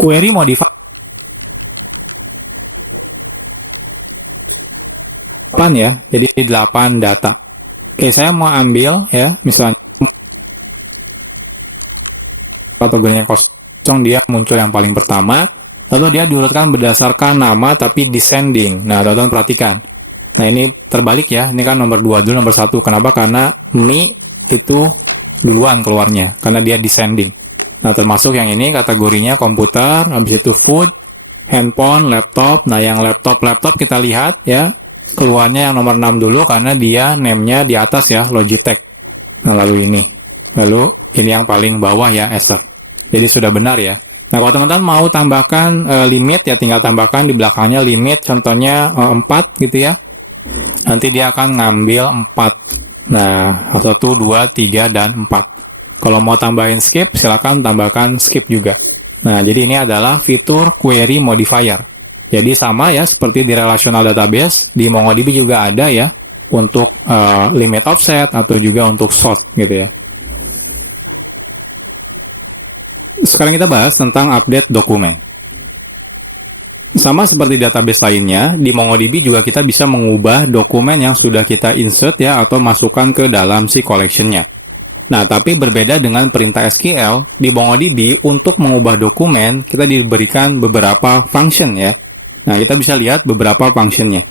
Query modifier ya, jadi 8 data. Oke, saya mau ambil ya, misalnya kategorinya kosong, dia muncul yang paling pertama, lalu dia diurutkan berdasarkan nama tapi descending. Nah, teman-teman perhatikan. Nah, ini terbalik ya, ini kan nomor 2 dulu nomor 1. Kenapa? Karena Mi itu duluan keluarnya, karena dia descending. Nah, termasuk yang ini kategorinya komputer, habis itu food, handphone, laptop. Nah, yang laptop kita lihat ya, keluarnya yang nomor 6 dulu karena dia name-nya di atas ya, Logitech. Nah, lalu ini. Lalu ini yang paling bawah ya, Acer. Jadi sudah benar ya. Nah, kalau teman-teman mau tambahkan limit ya, tinggal tambahkan di belakangnya limit, contohnya 4 gitu ya. Nanti dia akan ngambil 4. Nah, 1, 2, 3, dan 4. Kalau mau tambahin skip, silakan tambahkan skip juga. Nah, jadi ini adalah fitur query modifier. Jadi sama ya, seperti di relational database, di MongoDB juga ada ya, untuk limit offset atau juga untuk sort gitu ya. Sekarang kita bahas tentang update dokumen. Sama seperti database lainnya, di MongoDB juga kita bisa mengubah dokumen yang sudah kita insert ya, atau masukkan ke dalam si collection-nya. Nah, tapi berbeda dengan perintah SQL, di MongoDB untuk mengubah dokumen, kita diberikan beberapa function ya. Nah, kita bisa lihat beberapa function-nya.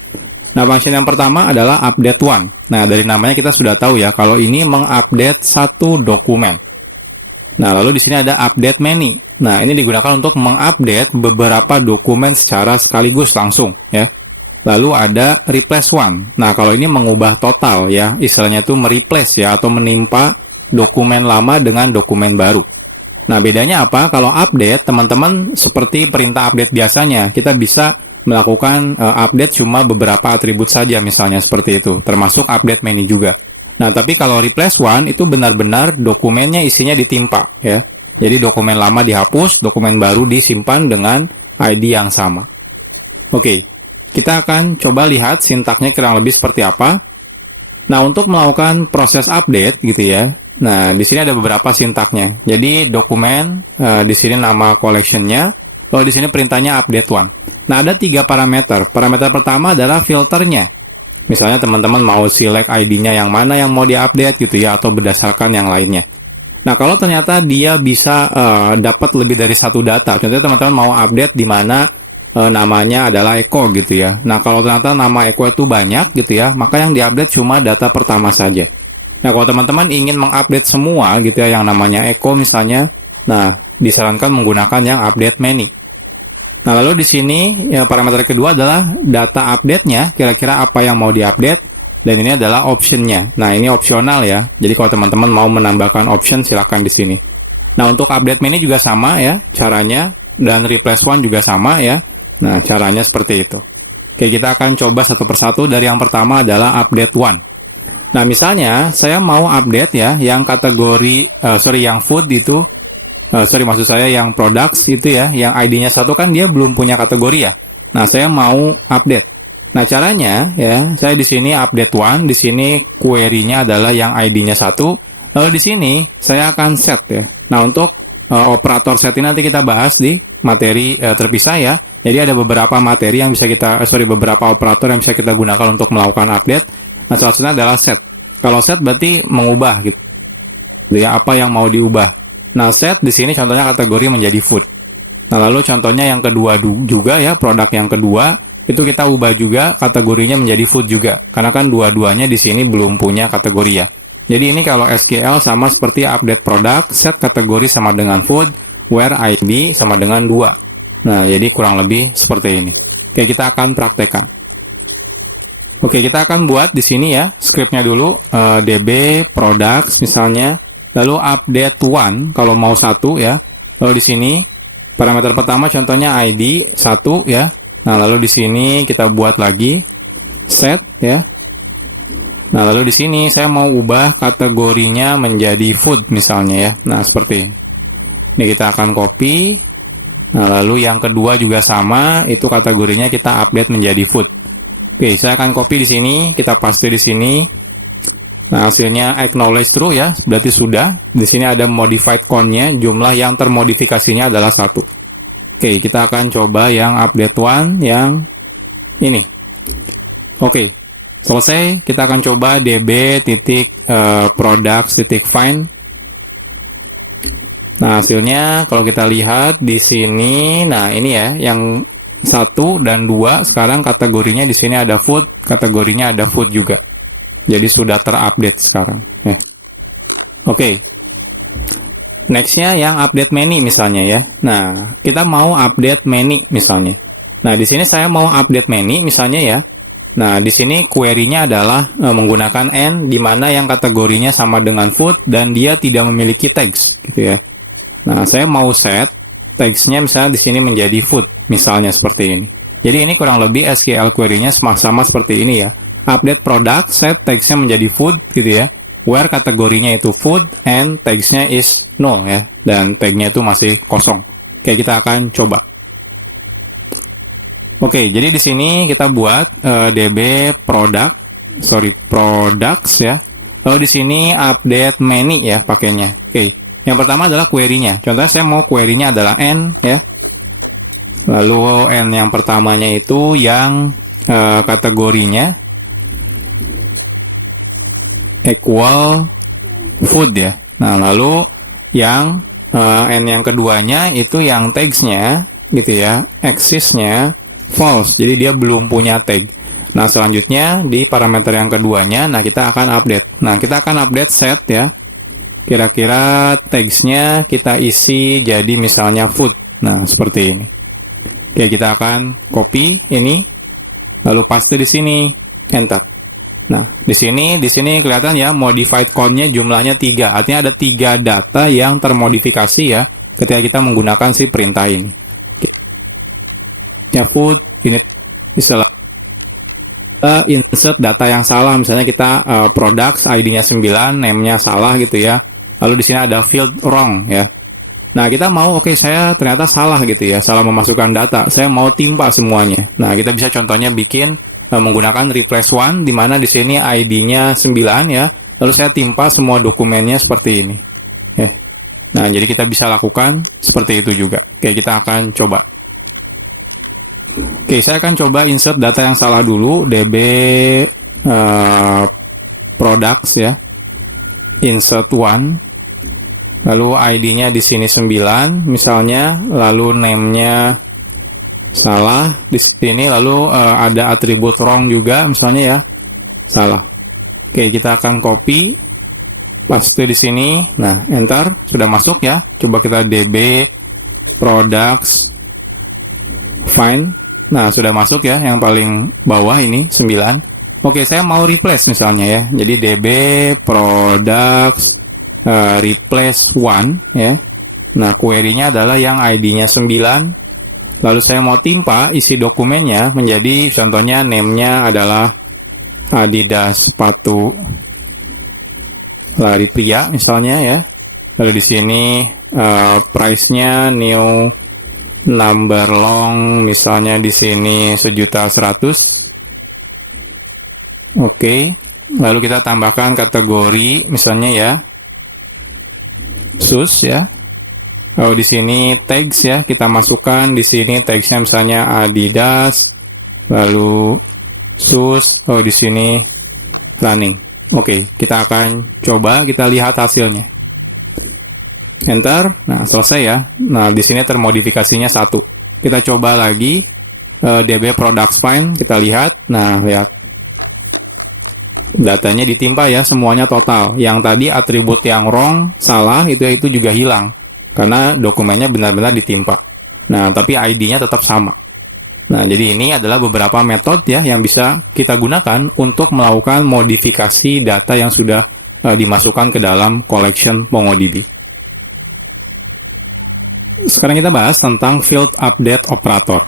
Nah, function yang pertama adalah update one. Nah, dari namanya kita sudah tahu ya, kalau ini mengupdate satu dokumen. Nah, lalu di sini ada update many. Nah, ini digunakan untuk mengupdate beberapa dokumen secara sekaligus langsung ya. Lalu ada replace one. Nah, kalau ini mengubah total ya, istilahnya itu mereplace ya, atau menimpa dokumen lama dengan dokumen baru. Nah, bedanya apa? Kalau update, teman-teman seperti perintah update biasanya, kita bisa melakukan update cuma beberapa atribut saja, misalnya seperti itu, termasuk update many juga. Nah, tapi kalau replace one, itu benar-benar dokumennya isinya ditimpa, ya. Jadi dokumen lama dihapus, dokumen baru disimpan dengan ID yang sama. Oke, kita akan coba lihat sintaknya kurang lebih seperti apa. Nah, untuk melakukan proses update, gitu ya, nah, di sini ada beberapa sintaknya. Jadi dokumen, di sini nama collection-nya, lalu di sini perintahnya update one. Nah, ada 3 parameter. Parameter pertama adalah filternya. Misalnya teman-teman mau select ID-nya yang mana yang mau diupdate gitu ya, atau berdasarkan yang lainnya. Nah, kalau ternyata dia bisa dapat lebih dari satu data, contohnya teman-teman mau update di mana namanya adalah Eko gitu ya. Nah, kalau ternyata nama Eko itu banyak gitu ya, maka yang diupdate cuma data pertama saja. Nah, kalau teman-teman ingin mengupdate semua gitu ya, yang namanya Eko misalnya, nah, disarankan menggunakan yang update many. Nah, lalu di sini ya, parameter kedua adalah data update-nya, kira-kira apa yang mau diupdate, dan ini adalah option-nya. Nah, ini opsional ya, jadi kalau teman-teman mau menambahkan option, silakan di sini. Nah, untuk update many juga sama ya, caranya, dan replace one juga sama ya. Nah, caranya seperti itu. Oke, kita akan coba satu persatu. Dari yang pertama adalah update one. Nah, misalnya saya mau update ya, yang kategori, yang food itu, maksud saya yang products itu ya, yang ID-nya 1 kan dia belum punya kategori ya. Nah, saya mau update. Nah, caranya ya, saya di sini update one, di sini query-nya adalah yang ID-nya 1, lalu di sini saya akan set ya. Nah, untuk operator set ini nanti kita bahas di materi terpisah ya. Jadi ada beberapa materi yang bisa kita, beberapa operator yang bisa kita gunakan untuk melakukan update. Nah, salah satunya adalah set. Kalau set berarti mengubah gitu ya, apa yang mau diubah. Nah, set di sini contohnya kategori menjadi food. Nah, lalu contohnya yang kedua juga ya, produk yang kedua itu kita ubah juga kategorinya menjadi food juga. Karena kan dua-duanya di sini belum punya kategori ya. Jadi ini kalau SQL sama seperti update produk, set kategori sama dengan food, where ID sama dengan 2. Nah, jadi kurang lebih seperti ini. Oke, kita akan praktekkan. Oke, kita akan buat di sini ya, scriptnya dulu, db products misalnya. Lalu update one kalau mau 1 ya. Lalu di sini parameter pertama contohnya ID 1 ya. Nah, lalu di sini kita buat lagi set ya. Nah, lalu di sini saya mau ubah kategorinya menjadi food misalnya ya. Nah, seperti ini. Ini kita akan copy. Nah, lalu yang kedua juga sama, itu kategorinya kita update menjadi food. Oke, saya akan copy di sini, kita paste di sini. Nah, hasilnya acknowledge true ya, berarti sudah. Di sini ada modified count-nya, jumlah yang termodifikasinya adalah 1. Oke, kita akan coba yang update one yang ini. Oke, selesai. Kita akan coba db.products.find. Nah, hasilnya kalau kita lihat di sini, nah ini ya, yang 1 dan 2 sekarang kategorinya di sini ada food, kategorinya ada food juga. Jadi sudah terupdate sekarang. Oke. Nextnya yang update menu misalnya ya. Nah, kita mau update menu misalnya. Nah, di sini saya mau update menu misalnya ya. Nah, di sini query-nya adalah menggunakan n, di mana yang kategorinya sama dengan food dan dia tidak memiliki tags, gitu ya. Nah, saya mau set tags-nya misalnya di sini menjadi food, misalnya seperti ini. Jadi ini kurang lebih SQL query-nya sama seperti ini ya. Update product, set tags-nya menjadi food, gitu ya. Where kategorinya itu food and tags-nya is null ya, dan tag-nya itu masih kosong. Oke, kita akan coba. Oke, jadi di sini kita buat db products ya. Lalu di sini update menu ya pakainya. Oke, yang pertama adalah query-nya. Contohnya saya mau query-nya adalah n ya. Lalu n yang pertamanya itu yang kategorinya equal food ya. Nah, lalu yang n yang keduanya itu yang tags-nya gitu ya, axis-nya false. Jadi dia belum punya tag. Nah, selanjutnya di parameter yang keduanya, nah kita akan update. Nah, kita akan update set ya. Kira-kira tags-nya kita isi jadi misalnya food. Nah, seperti ini. Oke, kita akan copy ini lalu paste di sini, enter. Nah, di sini kelihatan ya, modified count-nya jumlahnya 3. Artinya ada 3 data yang termodifikasi ya, ketika kita menggunakan si perintah ini. Ya, food, ini misalnya insert data yang salah, misalnya kita products, ID-nya 9, name-nya salah gitu ya. Lalu di sini ada field wrong ya. Nah, kita mau, oke, saya ternyata salah gitu ya, salah memasukkan data. Saya mau timpa semuanya. Nah, kita bisa contohnya bikin menggunakan replace one, di mana di sini ID-nya 9 ya, lalu saya timpa semua dokumennya seperti ini. Ya. Nah, jadi kita bisa lakukan seperti itu juga. Oke, kita akan coba. Oke, saya akan coba insert data yang salah dulu, db products ya, insert one, lalu ID-nya di sini 9 misalnya, lalu name-nya salah di sini, lalu ada atribut wrong juga misalnya ya, salah. Oke, kita akan copy, paste di sini. Nah, enter, sudah masuk ya. Coba kita db products find. Nah, sudah masuk ya, yang paling bawah ini 9. Oke, saya mau replace misalnya ya. Jadi db products replace one ya. Nah, query-nya adalah yang ID-nya 9. Lalu saya mau timpa isi dokumennya menjadi, contohnya name-nya adalah Adidas sepatu lari pria misalnya ya. Lalu di sini price-nya new number long misalnya di sini 1.100.000. Oke. Lalu kita tambahkan kategori misalnya ya, shoes ya. Oh, di sini tags ya, kita masukkan di sini tagsnya misalnya Adidas, lalu shoes. Oh, di sini running. Oke, kita akan coba, kita lihat hasilnya. Enter. Nah, selesai ya. Nah, di sini termodifikasinya 1. Kita coba lagi db products find, kita lihat. Nah, lihat. Datanya ditimpa ya, semuanya total. Yang tadi atribut yang wrong, salah, itu juga hilang. Karena dokumennya benar-benar ditimpa. Nah, tapi ID-nya tetap sama. Nah, jadi ini adalah beberapa metode ya yang bisa kita gunakan untuk melakukan modifikasi data yang sudah dimasukkan ke dalam collection MongoDB. Sekarang kita bahas tentang field update operator.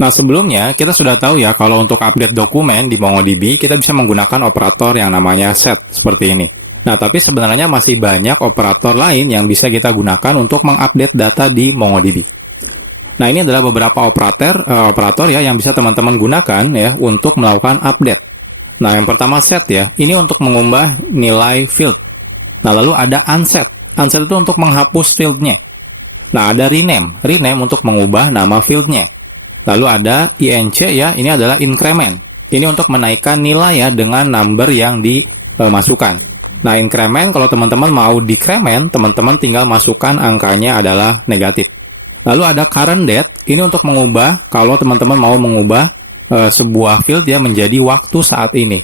Nah, sebelumnya kita sudah tahu ya kalau untuk update dokumen di MongoDB kita bisa menggunakan operator yang namanya set seperti ini. Nah, tapi sebenarnya masih banyak operator lain yang bisa kita gunakan untuk mengupdate data di MongoDB. Nah, ini adalah beberapa operator ya yang bisa teman-teman gunakan ya untuk melakukan update. Nah, yang pertama set ya, ini untuk mengubah nilai field. Nah, lalu ada unset. Unset itu untuk menghapus fieldnya. Nah, ada rename. Rename untuk mengubah nama fieldnya. Lalu ada INC ya, ini adalah increment. Ini untuk menaikkan nilai ya dengan number yang dimasukkan. Nah, increment kalau teman-teman mau decrement, teman-teman tinggal masukkan angkanya adalah negatif. Lalu ada current date, ini untuk mengubah kalau teman-teman mau mengubah sebuah field ya menjadi waktu saat ini.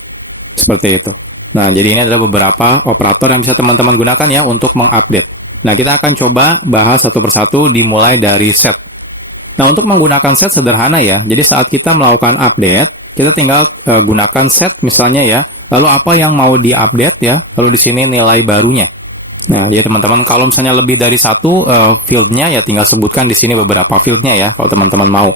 Seperti itu. Nah, jadi ini adalah beberapa operator yang bisa teman-teman gunakan ya untuk mengupdate. Nah, kita akan coba bahas satu persatu dimulai dari set. Nah, untuk menggunakan set sederhana ya. Jadi saat kita melakukan update, kita tinggal gunakan set misalnya ya. Lalu apa yang mau diupdate ya. Lalu di sini nilai barunya. Nah, jadi teman-teman kalau misalnya lebih dari satu fieldnya ya tinggal sebutkan di sini beberapa fieldnya ya kalau teman-teman mau.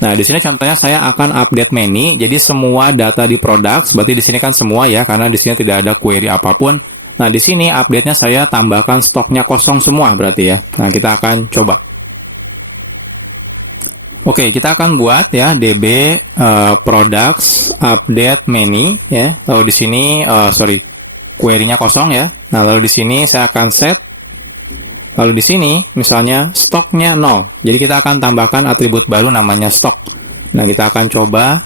Nah, di sini contohnya saya akan update many. Jadi semua data di products, berarti di sini kan semua ya karena di sini tidak ada query apapun. Nah, di sini update-nya saya tambahkan stoknya kosong semua berarti ya. Nah, kita akan coba. Oke, kita akan buat ya db products update many ya. Lalu di sini query-nya kosong ya. Nah, lalu di sini saya akan set. Lalu di sini misalnya stoknya 0. Jadi kita akan tambahkan atribut baru namanya stok. Nah, kita akan coba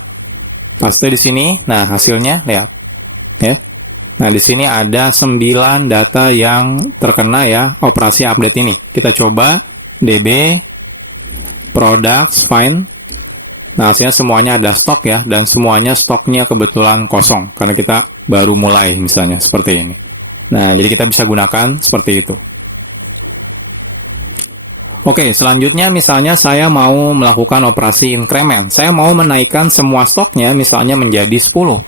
paste di sini. Nah, hasilnya lihat ya. Nah, di sini ada 9 data yang terkena ya operasi update ini. Kita coba db products find. Nah, hasilnya semuanya ada stok ya dan semuanya stoknya kebetulan kosong karena kita baru mulai misalnya seperti ini. Nah, jadi kita bisa gunakan seperti itu. Oke, selanjutnya misalnya saya mau melakukan operasi increment. Saya mau menaikkan semua stoknya misalnya menjadi 10.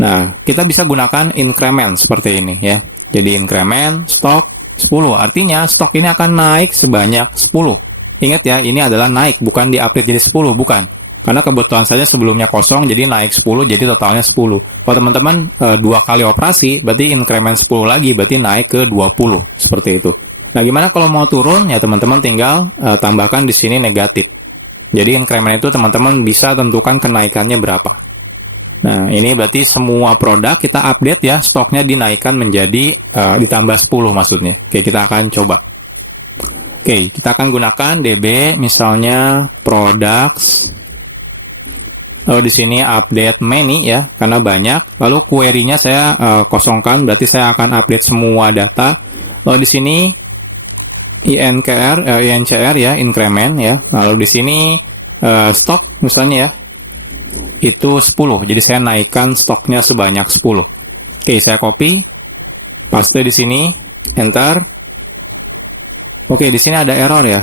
Nah, kita bisa gunakan increment seperti ini ya. Jadi increment stok 10. Artinya stok ini akan naik sebanyak 10. Ingat ya, ini adalah naik, bukan di-update jadi 10, bukan. Karena kebetulan saja sebelumnya kosong, jadi naik 10, jadi totalnya 10. Kalau teman-teman 2 kali operasi, berarti increment 10 lagi, berarti naik ke 20. Seperti itu. Nah, gimana kalau mau turun? Ya, teman-teman tinggal tambahkan di sini negatif. Jadi increment itu teman-teman bisa tentukan kenaikannya berapa. Nah, ini berarti semua produk kita update ya, stoknya dinaikkan menjadi ditambah 10 maksudnya. Oke, kita akan coba. Oke, kita akan gunakan db misalnya products. Lalu di sini update many ya, karena banyak. Lalu query-nya saya kosongkan, berarti saya akan update semua data. Lalu di sini incr ya, increment ya. Lalu di sini stok misalnya ya. Itu 10, jadi saya naikkan stoknya sebanyak 10. Oke, saya copy, paste di sini, enter. Oke, di sini ada error ya.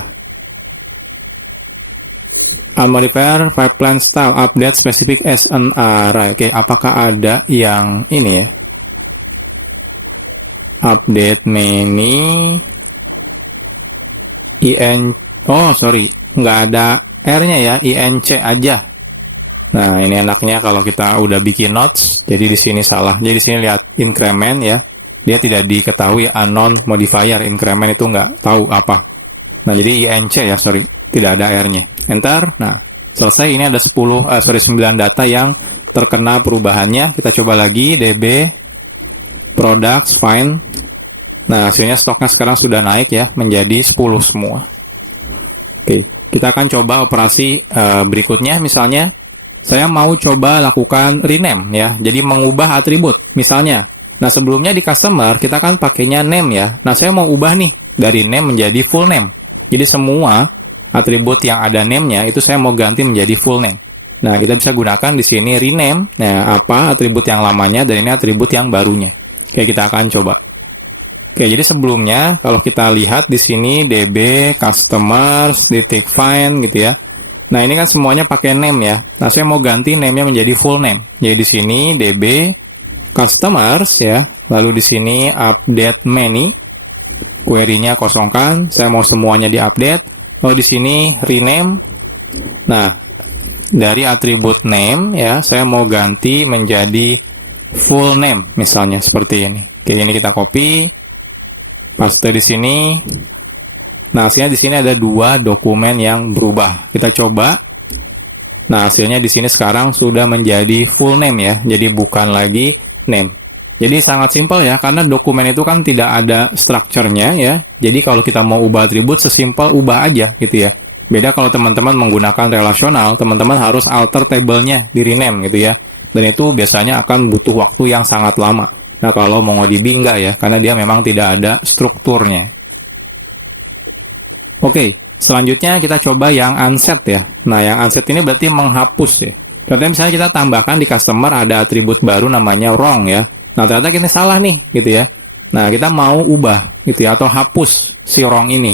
Unmodified pipeline style update specific as an array. Oke, apakah ada yang ini ya? Update many nggak ada R-nya ya, inc aja. Nah, ini enaknya kalau kita udah bikin notes, jadi di sini salah. Jadi di sini lihat increment ya, dia tidak diketahui unknown modifier. Increment itu nggak tahu apa. Nah, jadi inc ya, tidak ada R-nya. Enter. Nah, selesai. Ini ada 9 data yang terkena perubahannya. Kita coba lagi db products find. Nah, hasilnya stoknya sekarang sudah naik ya, menjadi 10 semua. Oke, kita akan coba operasi berikutnya. Misalnya saya mau coba lakukan rename ya, jadi mengubah atribut misalnya. Nah, sebelumnya di customer kita kan pakainya name ya. Nah, saya mau ubah nih dari name menjadi full name. Jadi semua atribut yang ada name-nya itu saya mau ganti menjadi full name. Nah, kita bisa gunakan di sini rename. Nah, apa atribut yang lamanya dan ini atribut yang barunya. Oke, kita akan coba. Oke, jadi sebelumnya kalau kita lihat di sini db customers find gitu ya. Nah, ini kan semuanya pakai name ya. Nah, saya mau ganti name-nya menjadi full name. Jadi di sini db customers ya. Lalu di sini update many. Query-nya kosongkan. Saya mau semuanya diupdate. Lalu di sini rename. Nah, dari atribut name ya, saya mau ganti menjadi full name misalnya seperti ini. Oke, ini kita copy. Paste di sini. Nah, hasilnya di sini ada 2 dokumen yang berubah. Kita coba. Nah, hasilnya di sini sekarang sudah menjadi full name ya. Jadi bukan lagi name. Jadi sangat simpel ya, karena dokumen itu kan tidak ada strukturnya ya. Jadi kalau kita mau ubah atribut, sesimpel ubah aja gitu ya. Beda kalau teman-teman menggunakan relasional, teman-teman harus alter table-nya di rename gitu ya. Dan itu biasanya akan butuh waktu yang sangat lama. Nah kalau MongoDB enggak ya, karena dia memang tidak ada strukturnya. Oke, selanjutnya kita coba yang unset ya. Nah yang unset ini berarti menghapus ya. Contohnya misalnya kita tambahkan di customer ada atribut baru namanya wrong ya. Nah ternyata kita salah nih gitu ya. Nah kita mau ubah gitu ya, atau hapus si wrong ini.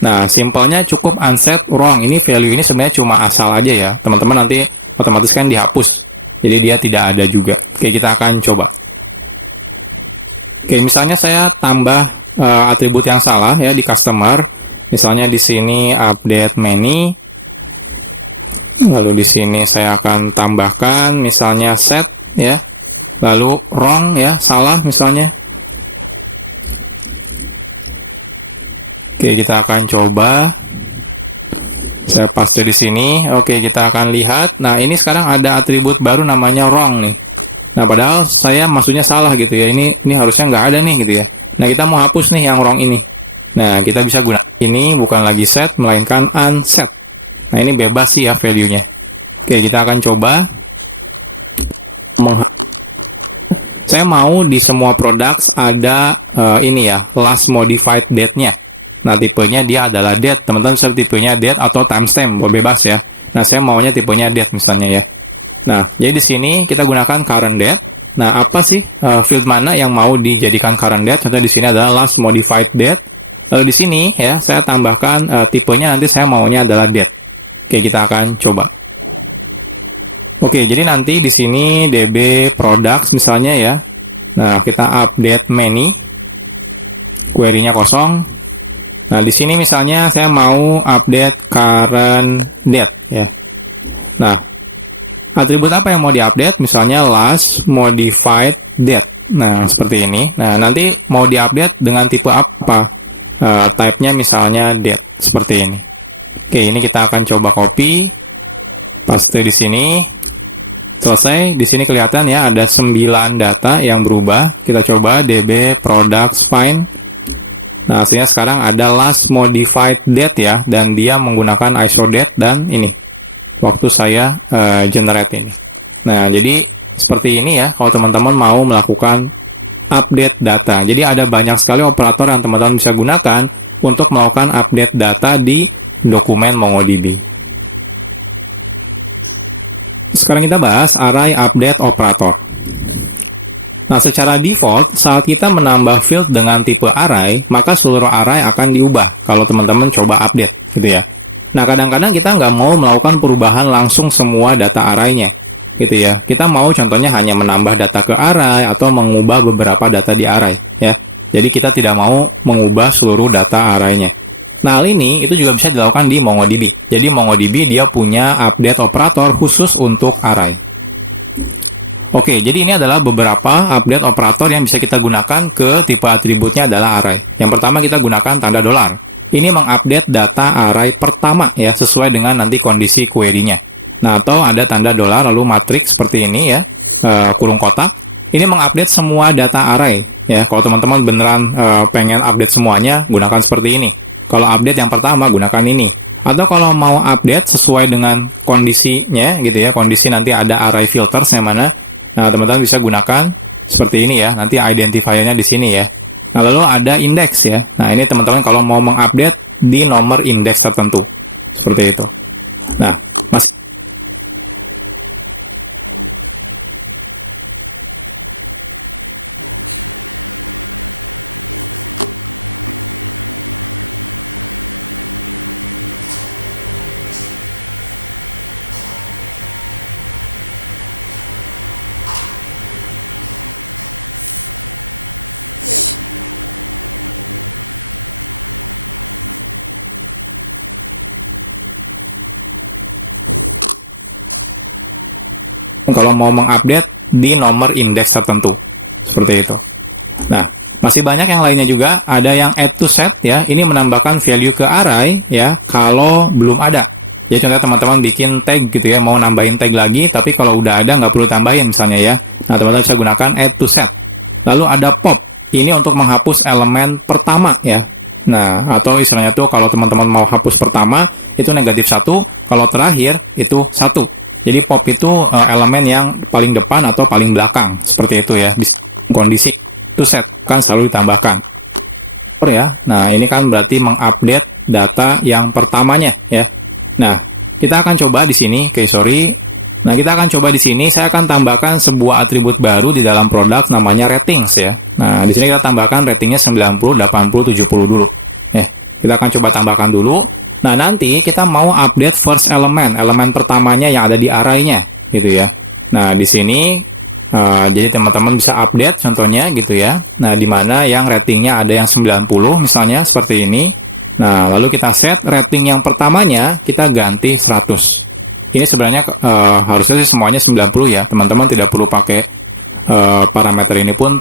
Nah simpelnya cukup unset wrong. Ini value ini sebenarnya cuma asal aja ya. Teman-teman nanti otomatis kan dihapus. Jadi dia tidak ada juga. Oke, kita akan coba. Oke, misalnya saya tambah atribut yang salah ya di customer. Misalnya di sini update many. Lalu di sini saya akan tambahkan misalnya set ya. Lalu wrong ya, salah misalnya. Oke, kita akan coba. Saya paste di sini. Oke, kita akan lihat. Nah, ini sekarang ada atribut baru namanya wrong nih. Nah, padahal saya maksudnya salah gitu ya. Ini harusnya nggak ada nih gitu ya. Nah, kita mau hapus nih yang wrong ini. Nah, kita bisa gunakan ini bukan lagi set, melainkan unset. Nah, ini bebas sih ya value-nya. Oke, kita akan coba. Saya mau di semua products ada ini ya, last modified date-nya. Nah, tipenya dia adalah date. Teman-teman bisa tipenya date atau timestamp, bebas ya. Nah, saya maunya tipenya date misalnya ya. Nah, jadi di sini kita gunakan current date. Nah, apa sih field mana yang mau dijadikan current date? Contohnya di sini adalah last modified date. Lalu di sini ya, saya tambahkan tipenya nanti saya maunya adalah date. Oke, kita akan coba. Oke, jadi nanti di sini DB products misalnya ya. Nah, kita update many. Query-nya kosong. Nah, di sini misalnya saya mau update current date ya. Nah, atribut apa yang mau diupdate? Misalnya last modified date. Nah, seperti ini. Nah, nanti mau diupdate dengan tipe apa? Type-nya misalnya date seperti ini. Oke, ini kita akan coba copy, paste di sini. Selesai. Di sini kelihatan ya ada 9 data yang berubah. Kita coba db products find. Nah, hasilnya sekarang ada last modified date ya, dan dia menggunakan ISO date dan ini waktu saya generate ini. Nah, jadi seperti ini ya kalau teman-teman mau melakukan update data. Jadi ada banyak sekali operator yang teman-teman bisa gunakan untuk melakukan update data di dokumen MongoDB. Sekarang kita bahas array update operator. Nah, secara default, saat kita menambah field dengan tipe array, maka seluruh array akan diubah kalau teman-teman coba update, gitu ya. Nah, kadang-kadang kita nggak mau melakukan perubahan langsung semua data array-nya, gitu ya. Kita mau contohnya hanya menambah data ke array atau mengubah beberapa data di array, ya. Jadi kita tidak mau mengubah seluruh data array-nya. Nah, hal ini itu juga bisa dilakukan di MongoDB. Jadi MongoDB dia punya update operator khusus untuk array. Oke, jadi ini adalah beberapa update operator yang bisa kita gunakan ke tipe atributnya adalah array. Yang pertama kita gunakan tanda $. Ini mengupdate data array pertama ya, sesuai dengan nanti kondisi query-nya. Nah, atau ada tanda $, lalu matriks seperti ini ya, kurung kotak. Ini mengupdate semua data array ya. Kalau teman-teman beneran pengen update semuanya, gunakan seperti ini. Kalau update yang pertama, gunakan ini. Atau kalau mau update sesuai dengan kondisinya gitu ya, kondisi nanti ada array filters yang mana. Nah, teman-teman bisa gunakan seperti ini ya. Nanti identifier-nya di sini ya. Nah, lalu ada index ya. Nah, ini teman-teman kalau mau mengupdate di nomor indeks tertentu. Seperti itu. Nah, masih kalau mau mengupdate di nomor indeks tertentu. Seperti itu. Nah, masih banyak yang lainnya juga. Ada yang add to set ya. Ini menambahkan value ke array ya kalau belum ada. Jadi contohnya teman-teman bikin tag gitu ya, mau nambahin tag lagi, tapi kalau udah ada nggak perlu tambahin misalnya ya. Nah, teman-teman bisa gunakan add to set. Lalu ada pop. Ini untuk menghapus elemen pertama ya. Nah, atau istilahnya tuh kalau teman-teman mau hapus pertama, itu negatif 1. Kalau terakhir, itu 1. Jadi pop itu elemen yang paling depan atau paling belakang. Seperti itu ya. Bisa kondisi itu set kan selalu ditambahkan. Ya. Nah, ini kan berarti mengupdate data yang pertamanya ya. Nah, kita akan coba di sini. Oke, sorry. Nah, kita akan coba di sini. Saya akan tambahkan sebuah atribut baru di dalam produk namanya ratings ya. Nah, di sini kita tambahkan ratingnya 90, 80, 70 dulu. Ya, kita akan coba tambahkan dulu. Nah, nanti kita mau update first element, elemen pertamanya yang ada di array-nya gitu ya. Nah, di sini jadi teman-teman bisa update contohnya gitu ya. Nah, di mana yang ratingnya ada yang 90 misalnya seperti ini. Nah, lalu kita set rating yang pertamanya kita ganti 100. Ini sebenarnya harusnya sih semuanya 90 ya. Teman-teman tidak perlu pakai parameter ini pun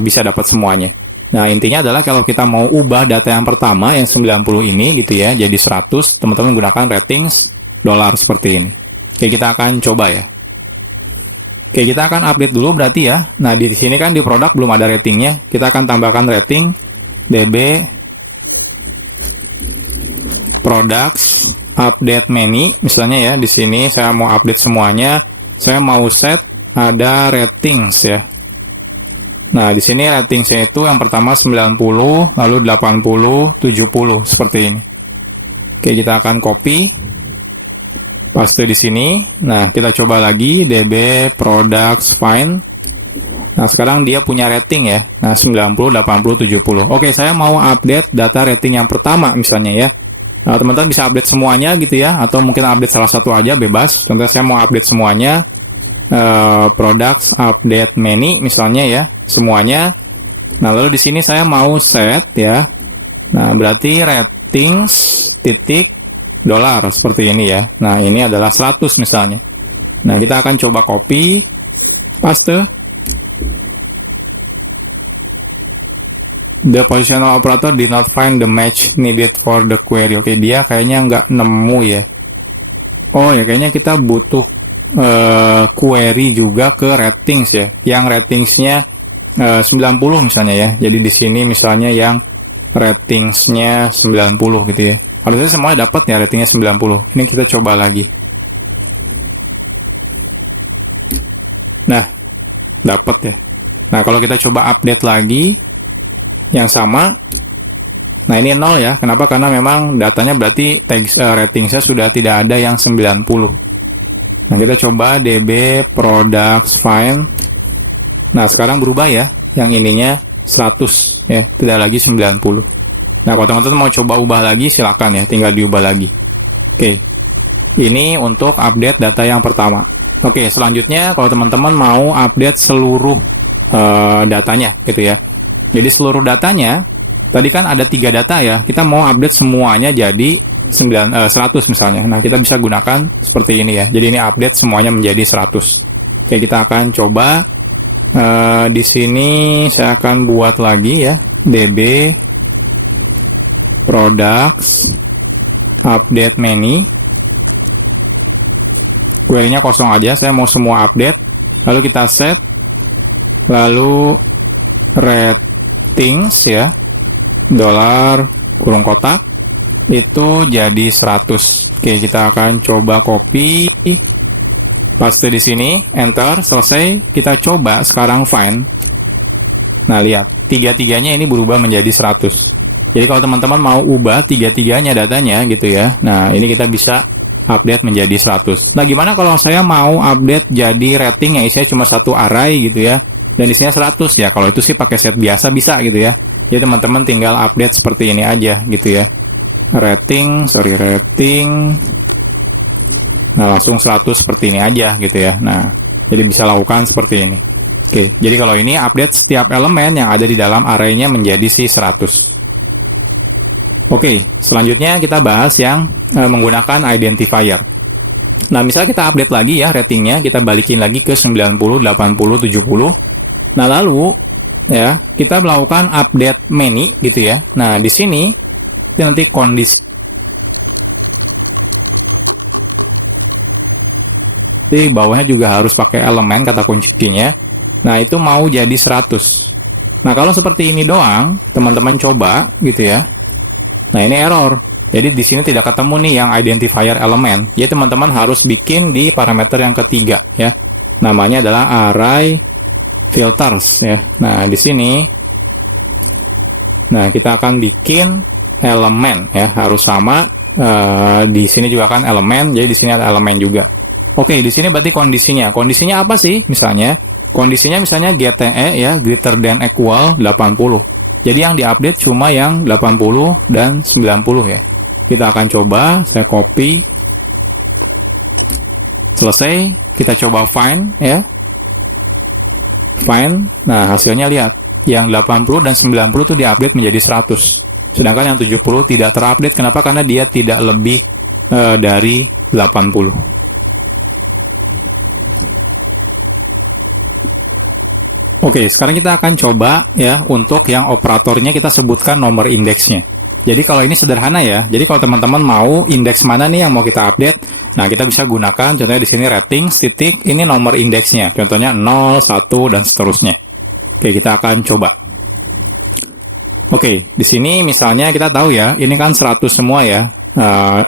bisa dapat semuanya. Nah, intinya adalah kalau kita mau ubah data yang pertama yang 90 ini gitu ya jadi 100, teman-teman gunakan ratings $ seperti ini. Oke, kita akan coba ya. Oke, kita akan update dulu berarti ya. Nah, di sini kan di produk belum ada ratingnya. Kita akan tambahkan rating db products update many, misalnya ya, di sini saya mau update semuanya, saya mau set ada ratings ya. Nah, di sini ratingsnya itu yang pertama 90, lalu 80, 70 seperti ini. Oke, kita akan copy, paste di sini. Nah, kita coba lagi db products find. Nah, sekarang dia punya rating ya. Nah, 90, 80, 70. Oke, saya mau update data rating yang pertama misalnya ya. Nah, teman-teman bisa update semuanya gitu ya, atau mungkin update salah satu aja bebas. Contohnya saya mau update semuanya, products update many misalnya ya, semuanya. Nah, lalu di sini saya mau set ya. Nah, berarti ratings titik $ seperti ini ya. Nah, ini adalah 100 misalnya. Nah, kita akan coba copy, paste. The positional operator did not find the match needed for the query. Oke, dia kayaknya nggak nemu ya. Oh ya, kayaknya kita butuh query juga ke ratings ya. Yang ratingsnya 90 misalnya ya. Jadi di sini misalnya yang ratingsnya 90 gitu ya. Harusnya semuanya dapat ya ratingnya 90. Ini kita coba lagi. Nah, dapat ya. Nah, kalau kita coba update lagi yang sama, nah ini 0 ya. Kenapa? Karena memang datanya berarti ratingsnya sudah tidak ada yang 90. Nah, kita coba db products find. Nah, sekarang berubah ya. Yang ininya 100 ya, tidak lagi 90. Nah, kalau teman-teman mau coba ubah lagi silakan ya, tinggal diubah lagi. Oke. Ini untuk update data yang pertama. Oke, selanjutnya kalau teman-teman mau update seluruh datanya gitu ya. Jadi seluruh datanya, tadi kan ada 3 data ya, kita mau update semuanya jadi 100 misalnya. Nah, kita bisa gunakan seperti ini ya. Jadi ini update semuanya menjadi 100. Oke, kita akan coba. Di sini saya akan buat lagi ya, db products update many. Query-nya kosong aja, saya mau semua update. Lalu kita set, lalu ratings ya, $kurung kotak, itu jadi 100. Oke, kita akan coba copy, paste di sini, enter, selesai. Kita coba sekarang find. Nah, lihat, tiga-tiganya ini berubah menjadi 100. Jadi kalau teman-teman mau ubah tiga-tiganya datanya gitu ya, nah ini kita bisa update menjadi 100. Nah, gimana kalau saya mau update jadi rating yang isinya cuma satu array gitu ya, dan isinya 100 ya? Kalau itu sih pakai set biasa bisa gitu ya. Jadi teman-teman tinggal update seperti ini aja gitu ya. Rating. Nah, langsung 100 seperti ini aja gitu ya. Nah, jadi bisa lakukan seperti ini. Oke, jadi kalau ini update setiap elemen yang ada di dalam array-nya menjadi si 100. Oke, selanjutnya kita bahas yang menggunakan identifier. Nah, misalnya kita update lagi ya ratingnya, kita balikin lagi ke 90, 80, 70. Nah, lalu ya, kita melakukan update many gitu ya. Nah, di sini nanti kondisi di bawahnya juga harus pakai elemen kata kuncinya. Nah, itu mau jadi 100. Nah, kalau seperti ini doang, teman-teman coba gitu ya. Nah, ini error. Jadi di sini tidak ketemu nih yang identifier elemen. Jadi teman-teman harus bikin di parameter yang ketiga ya. Namanya adalah array filters ya. Nah, di sini kita akan bikin elemen ya, harus sama. Di sini juga kan elemen, jadi di sini ada elemen juga. Oke, di sini berarti kondisinya. Kondisinya apa sih? Kondisinya misalnya GTE ya, greater than equal 80. Jadi yang diupdate cuma yang 80 dan 90 ya. Kita akan coba, saya copy. Selesai, kita coba find ya. Find, nah hasilnya lihat. Yang 80 dan 90 itu diupdate menjadi 100. Sedangkan yang 70 tidak terupdate. Kenapa? Karena dia tidak lebih dari 80. Oke, sekarang kita akan coba ya untuk yang operatornya kita sebutkan nomor indeksnya. Jadi kalau ini sederhana ya. Jadi kalau teman-teman mau indeks mana nih yang mau kita update, nah kita bisa gunakan contohnya di sini ratings titik ini nomor indeksnya. Contohnya 0, 1 dan seterusnya. Oke, kita akan coba. Oke, di sini misalnya kita tahu ya, ini kan 100 semua ya.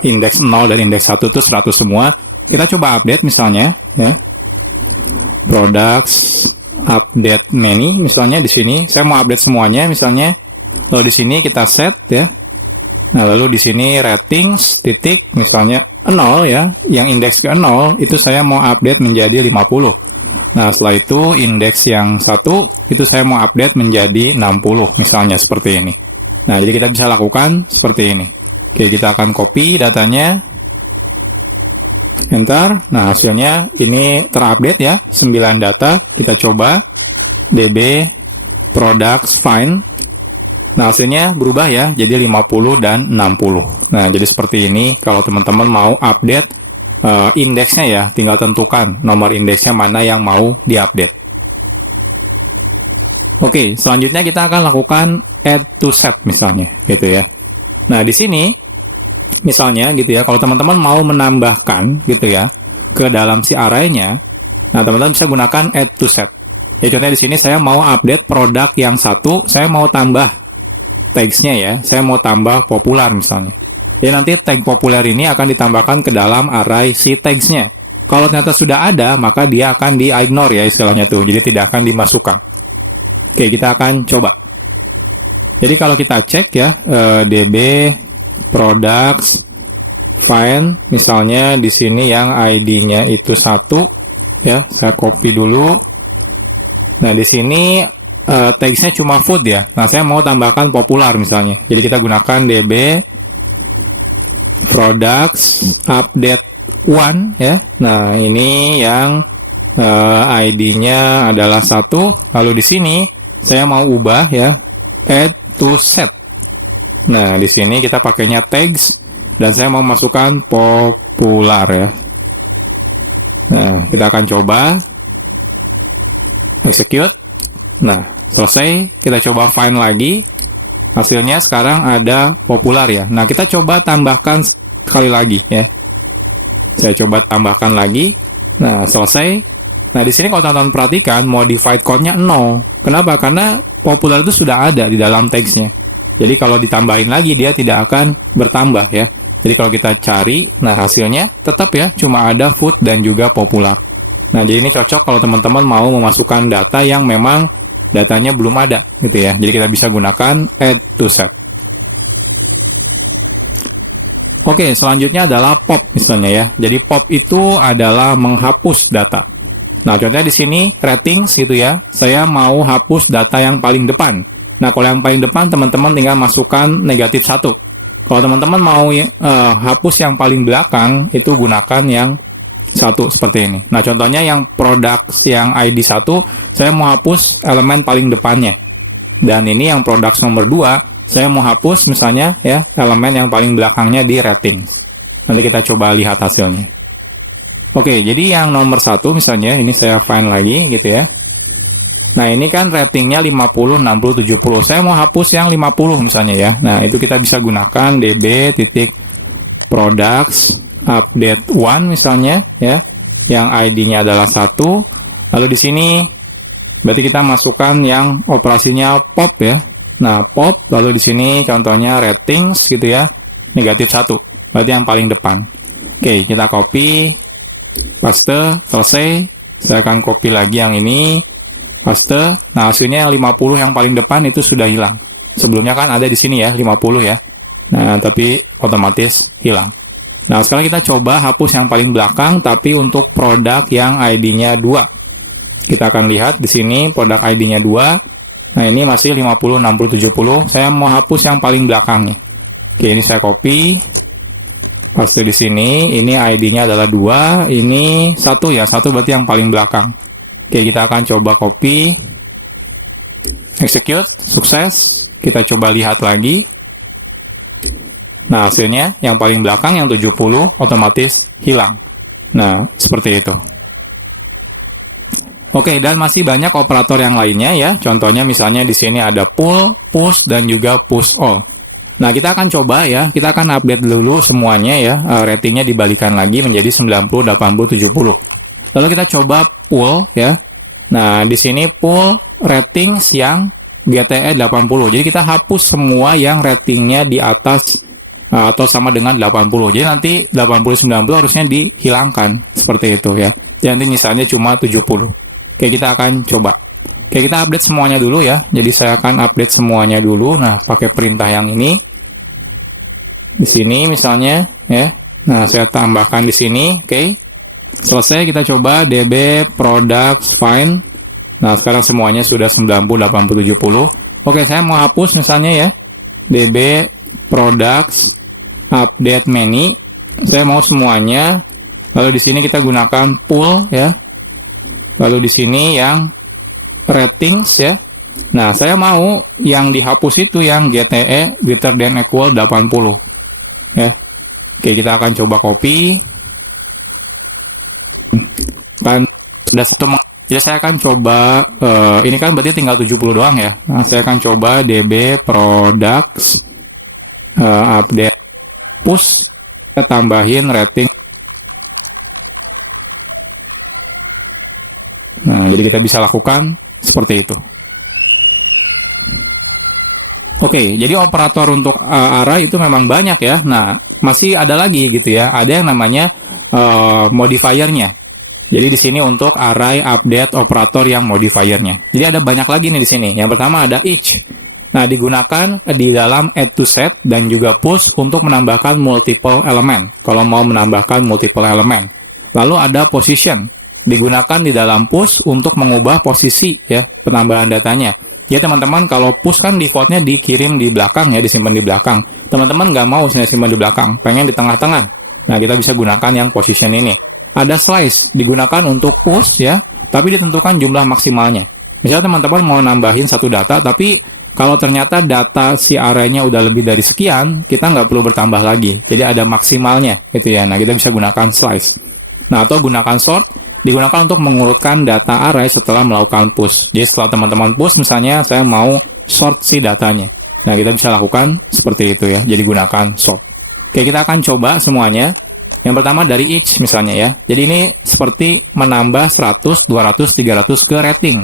Indeks 0 dan indeks 1 itu 100 semua. Kita coba update misalnya ya. Products update many misalnya di sini saya mau update semuanya misalnya. Lalu di sini kita set ya. Nah, lalu di sini ratings titik misalnya 0 ya. Yang indeks ke 0 itu saya mau update menjadi 50. Nah, setelah itu indeks yang 1 itu saya mau update menjadi 60 misalnya seperti ini. Nah, jadi kita bisa lakukan seperti ini. Oke, kita akan copy datanya. Enter. Nah, hasilnya ini terupdate ya, 9 data. Kita coba db products find. Nah, hasilnya berubah ya, jadi 50 dan 60. Nah, jadi seperti ini kalau teman-teman mau update indeksnya ya, tinggal tentukan nomor indeksnya mana yang mau diupdate. Oke, selanjutnya kita akan lakukan add to set misalnya, gitu ya. Nah, di sini misalnya gitu ya, kalau teman-teman mau menambahkan gitu ya ke dalam si array-nya, nah teman-teman bisa gunakan add to set. Ya contohnya di sini saya mau update produk yang 1, saya mau tambah tags-nya ya, saya mau tambah populer misalnya. Jadi nanti tag populer ini akan ditambahkan ke dalam array si tags-nya. Kalau ternyata sudah ada, maka dia akan di-ignore ya istilahnya tuh, jadi tidak akan dimasukkan. Oke, kita akan coba. Jadi kalau kita cek ya, db products find misalnya di sini yang ID-nya itu 1 ya, saya copy dulu. Nah, di sini tags-nya cuma food ya. Nah, saya mau tambahkan populer misalnya. Jadi kita gunakan db products update 1 ya. Nah, ini yang ID-nya adalah 1. Lalu di sini saya mau ubah ya, add to set. Nah, di sini kita pakainya tags dan saya mau masukkan popular ya. Nah, kita akan coba execute. Nah, selesai. Kita coba find lagi. Hasilnya sekarang ada popular ya. Nah, kita coba tambahkan sekali lagi ya. Saya coba tambahkan lagi. Nah, selesai. Nah, di sini kalau teman-teman perhatikan modified code-nya 0. Kenapa? Karena popular itu sudah ada di dalam text-nya. Jadi kalau ditambahin lagi dia tidak akan bertambah ya. Jadi kalau kita cari, nah hasilnya tetap ya cuma ada food dan juga popular. Nah, jadi ini cocok kalau teman-teman mau memasukkan data yang memang datanya belum ada gitu ya. Jadi kita bisa gunakan add to set. Oke, selanjutnya adalah pop misalnya ya. Jadi pop itu adalah menghapus data. Nah, contohnya di sini ratings gitu ya. Saya mau hapus data yang paling depan. Nah, kalau yang paling depan teman-teman tinggal masukkan negatif 1. Kalau teman-teman mau hapus yang paling belakang, itu gunakan yang 1 seperti ini. Nah, contohnya yang products yang ID 1, saya mau hapus elemen paling depannya. Dan ini yang products nomor 2, saya mau hapus misalnya ya elemen yang paling belakangnya di ratings. Nanti kita coba lihat hasilnya. Oke, jadi yang nomor 1 misalnya, ini saya find lagi gitu ya. Nah, ini kan ratingnya 50, 60, 70. Saya mau hapus yang 50 misalnya ya. Nah, itu kita bisa gunakan db titik products update 1 misalnya ya. Yang ID-nya adalah 1. Lalu di sini Berarti kita masukkan yang operasinya pop ya. Nah, pop, lalu di sini contohnya ratings gitu ya, -1. Berarti yang paling depan. Oke, kita copy, paste, selesai. Saya akan copy lagi yang ini, paste. Nah, hasilnya yang 50 yang paling depan itu sudah hilang. Sebelumnya kan ada di sini ya, 50 ya. Nah, tapi otomatis hilang. Nah, sekarang kita coba hapus yang paling belakang, tapi untuk produk yang ID-nya 2. Kita akan lihat di sini produk ID-nya 2. Nah, ini masih 50, 60, 70. Saya mau hapus yang paling belakangnya. Oke, ini saya copy. Paste di sini. Ini ID-nya adalah 2. Ini 1 ya. 1 berarti yang paling belakang. Oke, kita akan coba copy. Execute. Sukses. Kita coba lihat lagi. Nah, hasilnya yang paling belakang yang 70 otomatis hilang. Nah, seperti itu. Oke, dan masih banyak operator yang lainnya ya. Contohnya misalnya di sini ada pull, push, dan juga push all. Nah, kita akan coba ya. Kita akan update dulu semuanya ya. Ratingnya dibalikan lagi menjadi 90, 80, 70. Lalu kita coba pull ya. Nah, di sini pull ratings yang GTE 80. Jadi kita hapus semua yang ratingnya di atas atau sama dengan 80. Jadi nanti 80-90 harusnya dihilangkan. Seperti itu ya. Jadi nanti misalnya cuma 70. Oke, kita akan coba. Oke, kita update semuanya dulu ya. Jadi saya akan update semuanya dulu. Nah, pakai perintah yang ini. Di sini misalnya ya. Nah, saya tambahkan di sini. Oke. Selesai, kita coba db products find. Nah, sekarang semuanya sudah 90, 80, 70. Oke, saya mau hapus misalnya ya. db products update many. Saya mau semuanya. Lalu di sini kita gunakan pull ya. Lalu di sini yang ratings ya. Nah, saya mau yang dihapus itu yang GTE greater than equal 80 ya. Oke, kita akan coba copy. Kan ada satu. Jadi saya akan coba ini kan berarti tinggal 70 doang ya. Nah, saya akan coba db products update push, kita tambahin rating. Nah, jadi kita bisa lakukan seperti itu. Oke, jadi operator untuk array itu memang banyak ya. Nah, masih ada lagi gitu ya. Ada yang namanya modifiernya. Jadi di sini untuk array update operator yang modifiernya. Jadi ada banyak lagi nih di sini. Yang pertama ada each. Nah, digunakan di dalam add to set dan juga push untuk menambahkan multiple elemen. Kalau mau menambahkan multiple elemen. Lalu ada position. Digunakan di dalam push untuk mengubah posisi ya penambahan datanya. Ya teman-teman, kalau push kan defaultnya dikirim di belakang ya, disimpan di belakang. Teman-teman nggak mau simpan di belakang, pengen di tengah-tengah. Nah, kita bisa gunakan yang position ini. Ada slice, digunakan untuk push ya, tapi ditentukan jumlah maksimalnya. Misalnya teman-teman mau nambahin satu data, tapi kalau ternyata data si array-nya udah lebih dari sekian, kita nggak perlu bertambah lagi. Jadi ada maksimalnya gitu ya. Nah, kita bisa gunakan slice. Nah, atau gunakan sort, digunakan untuk mengurutkan data array setelah melakukan push. Jadi setelah teman-teman push, misalnya saya mau sort si datanya. Nah, kita bisa lakukan seperti itu ya. Jadi gunakan sort. Oke, kita akan coba semuanya. Yang pertama dari each misalnya ya. Jadi ini seperti menambah 100, 200, 300 ke rating.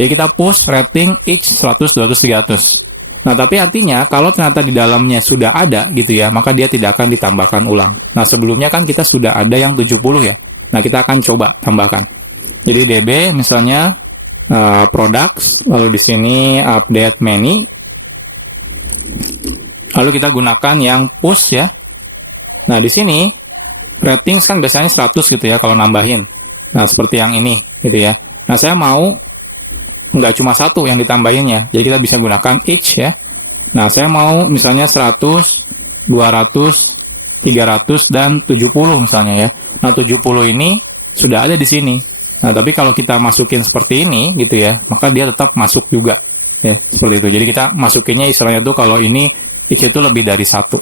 Jadi kita push rating each 100, 200, 300. Nah, tapi artinya kalau ternyata di dalamnya sudah ada gitu ya, maka dia tidak akan ditambahkan ulang. Nah, sebelumnya kan kita sudah ada yang 70 ya. Nah, kita akan coba tambahkan. Jadi db misalnya products, lalu di sini update many. Lalu kita gunakan yang push ya. Nah, di sini ratings kan biasanya 100 gitu ya kalau nambahin. Nah, seperti yang ini gitu ya. Nah, saya mau nggak cuma satu yang ditambahinnya. Jadi kita bisa gunakan each ya. Nah, saya mau misalnya 100, 200, 300, dan 70 misalnya ya. Nah, 70 ini sudah ada di sini. Nah, tapi kalau kita masukin seperti ini gitu ya, maka dia tetap masuk juga. Ya, seperti itu. Jadi kita masukinnya istilahnya tuh kalau ini each itu lebih dari satu.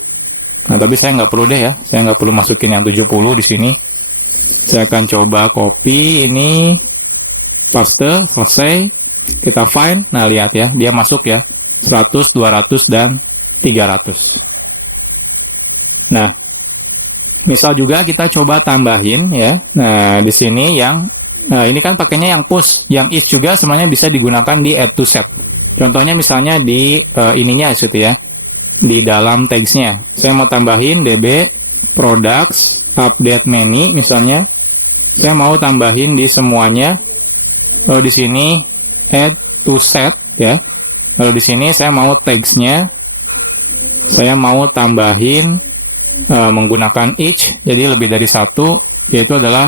Nah, tapi saya nggak perlu deh ya. Saya nggak perlu masukin yang 70 di sini. Saya akan coba copy ini, paste, selesai. Kita find, nah lihat ya, dia masuk ya, 100, 200, dan 300. Nah, misal juga kita coba tambahin ya, nah di sini yang Nah, ini kan pakainya yang push, yang each juga semuanya bisa digunakan di add to set. Contohnya misalnya di ininya gitu ya, di dalam tags-nya. Saya mau tambahin db products update many misalnya. Saya mau tambahin di semuanya. Lalu di sini add to set ya. Lalu di sini saya mau tags-nya. Saya mau tambahin menggunakan each, jadi lebih dari satu, yaitu adalah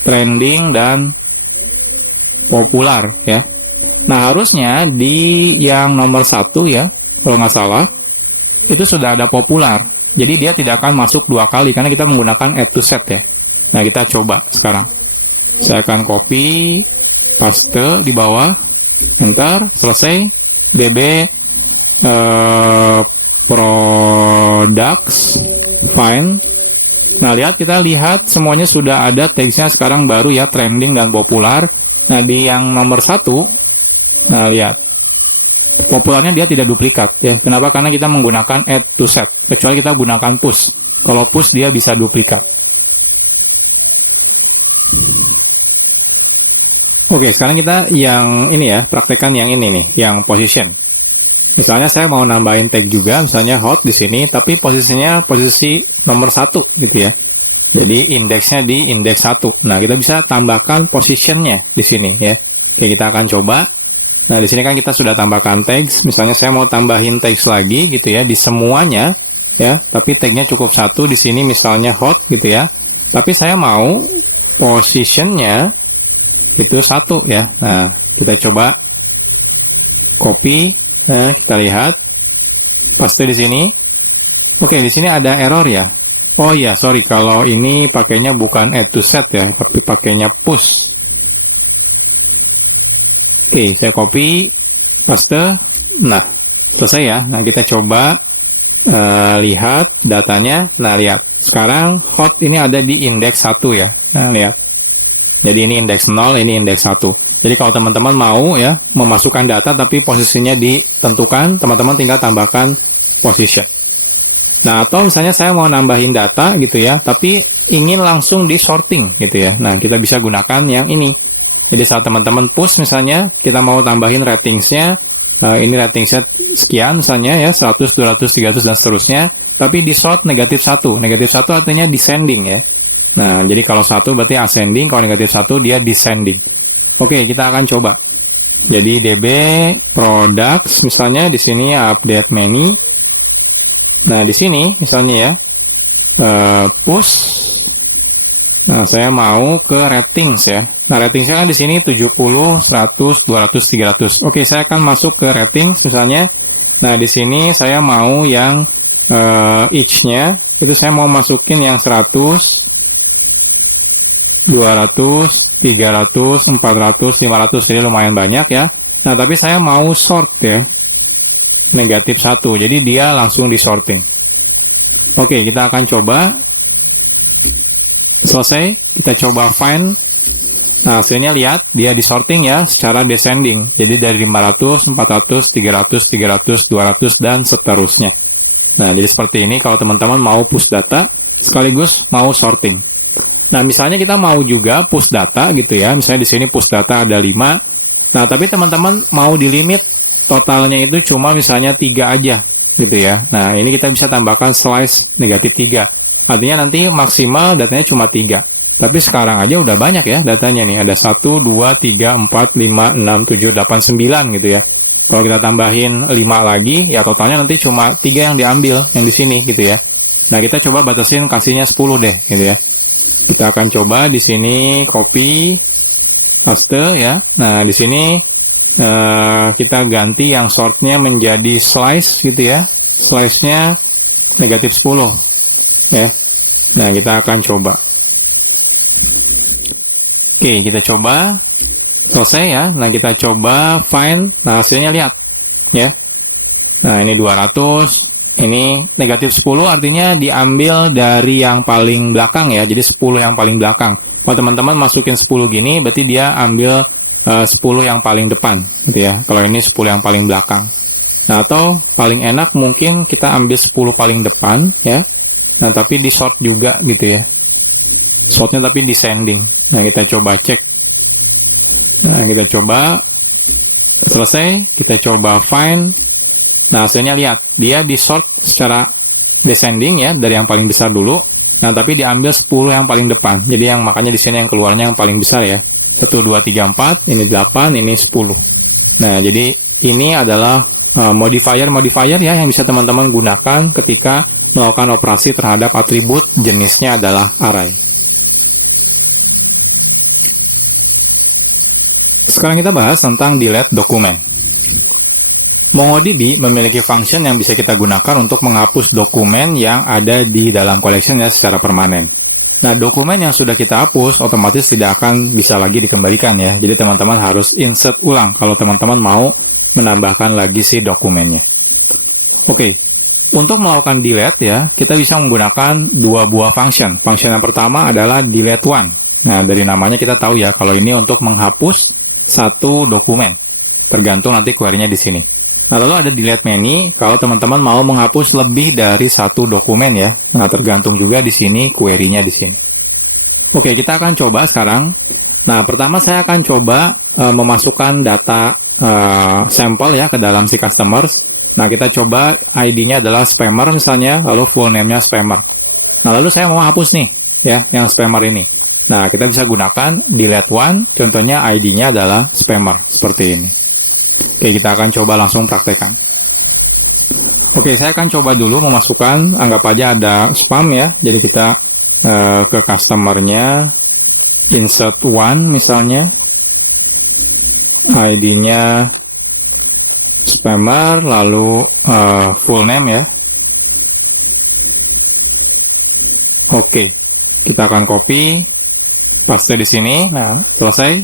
trending dan popular ya. Nah, harusnya di yang nomor 1 ya, kalau nggak salah, itu sudah ada popular. Jadi dia tidak akan masuk 2 kali karena kita menggunakan add to set ya. Nah, kita coba sekarang. Saya akan copy, paste di bawah, enter, selesai. db products find. Nah, kita lihat semuanya sudah ada tagsnya sekarang baru ya, trending dan popular. Nah, di yang nomor 1, nah lihat, popularnya dia tidak duplikat ya. Kenapa? Karena kita menggunakan add to set. Kecuali kita gunakan push. Kalau push dia bisa duplikat. Oke, sekarang kita yang ini ya, praktekkan yang ini nih, yang position. Misalnya saya mau nambahin tag juga, misalnya hot di sini, tapi posisinya posisi nomor 1 gitu ya. Jadi indeksnya di indeks 1. Nah, kita bisa tambahkan positionnya di sini ya. Oke, kita akan coba. Nah, di sini kan kita sudah tambahkan tags. Misalnya saya mau tambahin tags lagi gitu ya di semuanya ya, tapi tagnya cukup 1 di sini misalnya hot gitu ya. Tapi saya mau positionnya itu 1 ya. Nah, kita coba copy. Nah, kita lihat paste di sini. Oke, di sini ada error ya. Oh ya, sorry, kalau ini pakainya bukan add to set ya, tapi pakainya push. Oke, saya copy, paste. Nah, selesai ya. Nah, kita coba lihat datanya. Nah, lihat. Sekarang hot ini ada di indeks 1 ya. Nah, lihat. Jadi ini indeks 0, ini indeks 1. Jadi kalau teman-teman mau ya memasukkan data tapi posisinya ditentukan, teman-teman tinggal tambahkan position. Nah, atau misalnya saya mau nambahin data gitu ya, tapi ingin langsung di sorting gitu ya. Nah, kita bisa gunakan yang ini. Jadi saat teman-teman push misalnya, kita mau tambahin ratingsnya, ini ratingsnya sekian misalnya ya, 100, 200, 300 dan seterusnya, tapi di sort negatif 1. Negatif 1 artinya descending ya. Nah, jadi kalau 1 berarti ascending, kalau negatif 1 dia descending. Oke, kita akan coba. Jadi db products misalnya di sini update many. Nah, di sini misalnya ya push. Nah, saya mau ke ratings ya. Nah, ratingsnya kan di sini 70, 100, 200, 300. Oke, saya akan masuk ke ratings misalnya. Nah, di sini saya mau yang each-nya itu saya mau masukin yang 100, 200, 300, 400, 500, jadi lumayan banyak ya. Nah, tapi saya mau sort ya, negatif 1, jadi dia langsung di sorting. Oke, kita akan coba. Selesai, kita coba find. Nah, hasilnya lihat, dia di sorting ya, secara descending. Jadi dari 500, 400, 300, 300, 200, dan seterusnya. Nah, jadi seperti ini kalau teman-teman mau push data, sekaligus mau sorting. Nah, misalnya kita mau juga push data gitu ya. Misalnya di sini push data ada 5. Nah, tapi teman-teman mau di limit totalnya itu cuma misalnya 3 aja gitu ya. Nah, ini kita bisa tambahkan slice negatif 3. Artinya nanti maksimal datanya cuma 3. Tapi sekarang aja udah banyak ya datanya nih. Ada 1, 2, 3, 4, 5, 6, 7, 8, 9 gitu ya. Kalau kita tambahin 5 lagi, ya totalnya nanti cuma 3 yang diambil yang di sini gitu ya. Nah, kita coba batasin kasihnya 10 deh gitu ya. Kita akan coba di sini copy, paste ya. Nah, di sini kita ganti yang sortnya menjadi slice gitu ya. Slice-nya negatif 10 ya. Nah, kita akan coba. Oke, kita coba. Selesai ya. Nah, kita coba find. Nah, hasilnya lihat ya. Nah, ini 200. Ini negatif 10 artinya diambil dari yang paling belakang ya. Jadi 10 yang paling belakang. Kalau teman-teman masukin 10 gini, berarti dia ambil 10 yang paling depan gitu ya. Kalau ini 10 yang paling belakang. Nah, atau paling enak mungkin kita ambil 10 paling depan ya. Nah, tapi di sort juga gitu ya. Sortnya tapi descending. Nah, kita coba cek. Nah, kita coba. Selesai, kita coba find. Nah, hasilnya lihat, dia di sort secara descending ya, dari yang paling besar dulu. Nah, tapi diambil 10 yang paling depan. Jadi yang makanya di sini yang keluarnya yang paling besar ya. 1 2 3 4, ini 8, ini 10. Nah, jadi ini adalah modifier ya yang bisa teman-teman gunakan ketika melakukan operasi terhadap atribut jenisnya adalah array. Sekarang kita bahas tentang delete dokumen. MongoDB memiliki function yang bisa kita gunakan untuk menghapus dokumen yang ada di dalam collection-nya secara permanen. Nah, dokumen yang sudah kita hapus otomatis tidak akan bisa lagi dikembalikan ya. Jadi teman-teman harus insert ulang kalau teman-teman mau menambahkan lagi si dokumennya. Oke, untuk melakukan delete ya, kita bisa menggunakan dua buah function. Function yang pertama adalah delete one. Nah, dari namanya kita tahu ya kalau ini untuk menghapus satu dokumen. Tergantung nanti query-nya di sini. Nah, lalu ada delete many kalau teman-teman mau menghapus lebih dari satu dokumen ya. Nah, tergantung juga di sini query-nya di sini. Oke, kita akan coba sekarang. Nah, pertama saya akan coba memasukkan data sampel ya ke dalam si customers. Nah, kita coba ID-nya adalah spammer misalnya, lalu full name-nya spammer. Nah, lalu saya mau hapus nih ya, yang spammer ini. Nah, kita bisa gunakan delete one, contohnya ID-nya adalah spammer, seperti ini. Oke, kita akan coba langsung praktekkan. Oke, saya akan coba dulu memasukkan, anggap aja ada spam ya. Jadi kita ke customer-nya, insert one misalnya, ID-nya spammer, lalu full name ya. Oke, kita akan copy, paste di sini. Nah, selesai.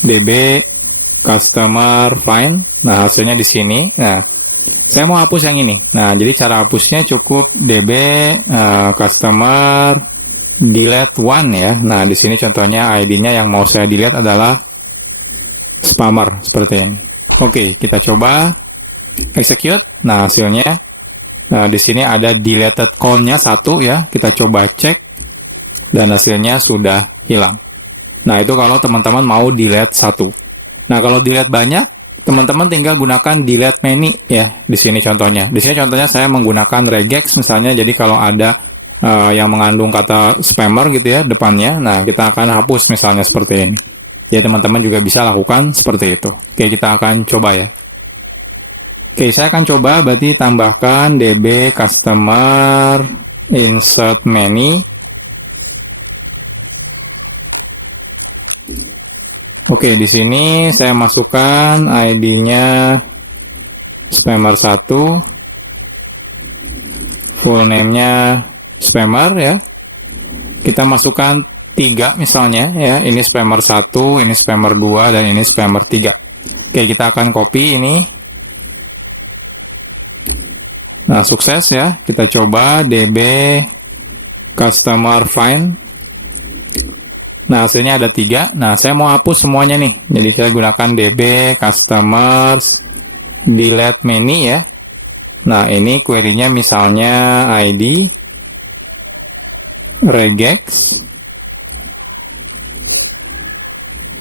DB customer find. Nah, hasilnya di sini. Nah, saya mau hapus yang ini. Nah, jadi cara hapusnya cukup DB customer delete one ya. Nah, di sini contohnya ID-nya yang mau saya delete adalah spammer seperti ini. Oke, kita coba execute. Nah, hasilnya di sini ada deleted call-nya 1 ya. Kita coba cek dan hasilnya sudah hilang. Nah, itu kalau teman-teman mau delete 1. Nah, kalau delete banyak, teman-teman tinggal gunakan delete many ya. Di sini contohnya. Di sini contohnya saya menggunakan regex misalnya. Jadi kalau ada yang mengandung kata spammer gitu ya depannya, nah kita akan hapus misalnya seperti ini. Jadi teman-teman juga bisa lakukan seperti itu. Oke, kita akan coba ya. Oke, saya akan coba berarti tambahkan DB customer insert many. Oke, di sini saya masukkan ID-nya spammer 1, full name-nya spammer ya. Kita masukkan 3 misalnya ya. Ini spammer 1, ini spammer 2, dan ini spammer 3. Oke, kita akan copy ini. Nah, sukses ya. Kita coba DB customer find. Nah, hasilnya ada 3. Nah, saya mau hapus semuanya nih. Jadi saya gunakan DB customers delete many ya. Nah, ini query-nya misalnya ID regex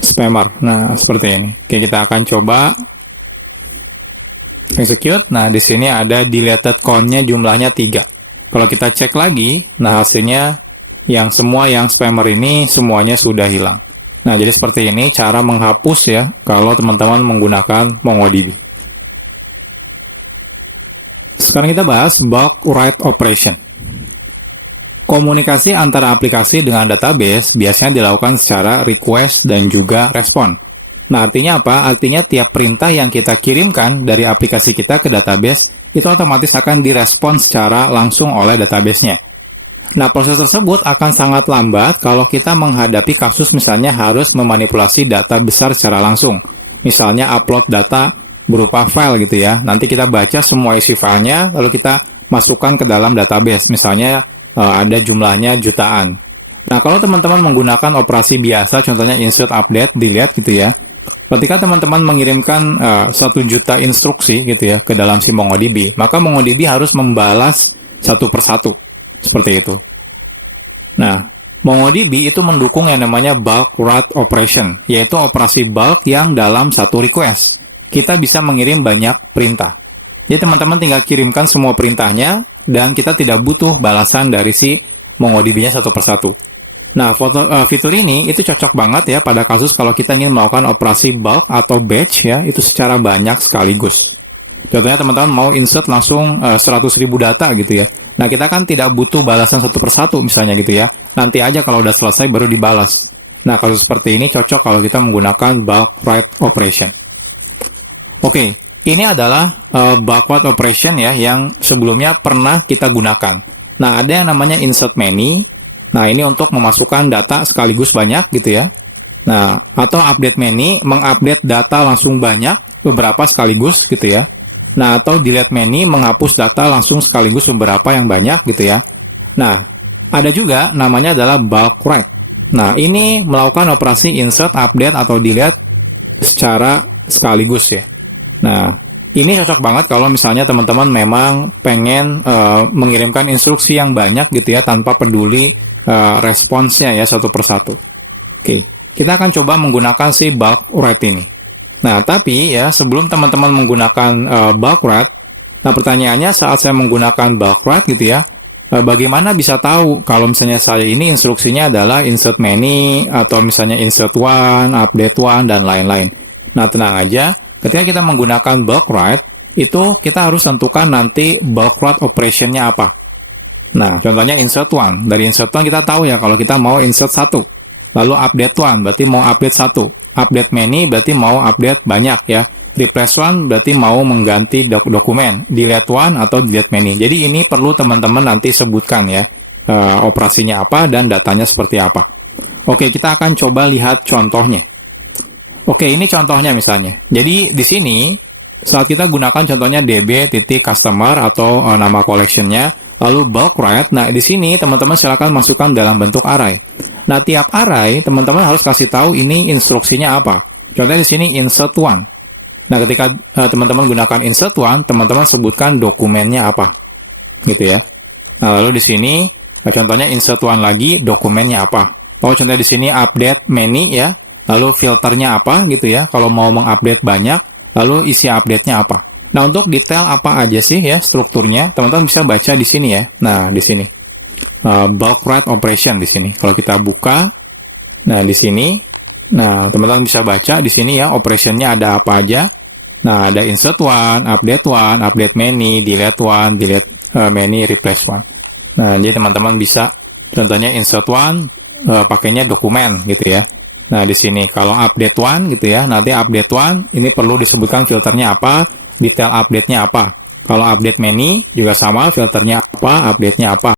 spammer. Nah, seperti ini. Oke, kita akan coba execute. Nah, di sini ada deleted count-nya jumlahnya 3. Kalau kita cek lagi, nah hasilnya yang semua yang spammer ini semuanya sudah hilang. Nah, jadi seperti ini cara menghapus ya kalau teman-teman menggunakan MongoDB. Sekarang kita bahas bulk write operation. Komunikasi antara aplikasi dengan database biasanya dilakukan secara request dan juga respon. Nah, artinya apa? Artinya tiap perintah yang kita kirimkan dari aplikasi kita ke database itu otomatis akan direspon secara langsung oleh database-nya. Nah, proses tersebut akan sangat lambat kalau kita menghadapi kasus misalnya harus memanipulasi data besar secara langsung. Misalnya upload data berupa file gitu ya. Nanti kita baca semua isi filenya, lalu kita masukkan ke dalam database. Misalnya ada jumlahnya jutaan. Nah, kalau teman-teman menggunakan operasi biasa, contohnya insert, update, delete gitu ya. Ketika teman-teman mengirimkan 1 juta instruksi gitu ya ke dalam si MongoDB, maka MongoDB harus membalas satu persatu. Seperti itu. Nah, MongoDB itu mendukung yang namanya bulk write operation, yaitu operasi bulk yang dalam satu request. Kita bisa mengirim banyak perintah. Jadi teman-teman tinggal kirimkan semua perintahnya, dan kita tidak butuh balasan dari si MongoDB-nya satu persatu. Nah, fitur ini itu cocok banget ya pada kasus kalau kita ingin melakukan operasi bulk atau batch ya, itu secara banyak sekaligus. Contohnya teman-teman mau insert langsung 100.000 data gitu ya. Nah, kita kan tidak butuh balasan satu persatu misalnya gitu ya. Nanti aja kalau udah selesai baru dibalas. Nah, kasus seperti ini cocok kalau kita menggunakan bulk write operation. Oke, ini adalah bulk write operation ya yang sebelumnya pernah kita gunakan. Nah, ada yang namanya insert many. Nah, ini untuk memasukkan data sekaligus banyak gitu ya. Nah, atau update many, mengupdate data langsung banyak, beberapa sekaligus gitu ya. Nah, atau delete many, menghapus data langsung sekaligus beberapa yang banyak gitu ya. Nah, ada juga namanya adalah bulk write. Nah, ini melakukan operasi insert, update, atau delete secara sekaligus ya. Nah, ini cocok banget kalau misalnya teman-teman memang pengen mengirimkan instruksi yang banyak gitu ya, tanpa peduli responsnya ya satu persatu. Oke, kita akan coba menggunakan si bulk write ini. Nah, tapi ya sebelum teman-teman menggunakan bulk write, nah pertanyaannya saat saya menggunakan bulk write gitu ya, bagaimana bisa tahu kalau misalnya saya ini instruksinya adalah insert many atau misalnya insert one, update one, dan lain-lain. Nah, tenang aja, ketika kita menggunakan bulk write, itu kita harus tentukan nanti bulk write operation-nya apa. Nah, contohnya insert one. Dari insert one kita tahu ya kalau kita mau insert satu. Lalu update one berarti mau update satu. Update many berarti mau update banyak ya. Replace one berarti mau mengganti dokumen. Delete one atau delete many. Jadi ini perlu teman-teman nanti sebutkan ya operasinya apa dan datanya seperti apa. Oke, kita akan coba lihat contohnya. Oke, ini contohnya misalnya. Jadi di sini saat kita gunakan contohnya db.customer atau nama collection-nya, lalu bulk write. Nah, di sini teman-teman silakan masukkan dalam bentuk array. Nah, tiap array teman-teman harus kasih tahu ini instruksinya apa. Contohnya di sini insert one. Nah, ketika teman-teman gunakan insert one, teman-teman sebutkan dokumennya apa. Gitu ya. Nah, lalu di sini contohnya insert one lagi, dokumennya apa. Kalau contohnya di sini update many ya. Lalu filternya apa gitu ya. Kalau mau mengupdate banyak, lalu isi update-nya apa. Nah, untuk detail apa aja sih ya strukturnya, teman-teman bisa baca di sini ya. Nah, di sini. Bulk write operation di sini. Kalau kita buka, nah di sini. Nah, teman-teman bisa baca di sini ya, operation-nya ada apa aja. Nah, ada insert one, update many, delete one, delete many, replace one. Nah, jadi teman-teman bisa contohnya insert one, pakainya dokumen gitu ya. Nah, di sini kalau update one gitu ya, nanti update one ini perlu disebutkan filternya apa, detail update-nya apa. Kalau update many juga sama, filternya apa, update-nya apa.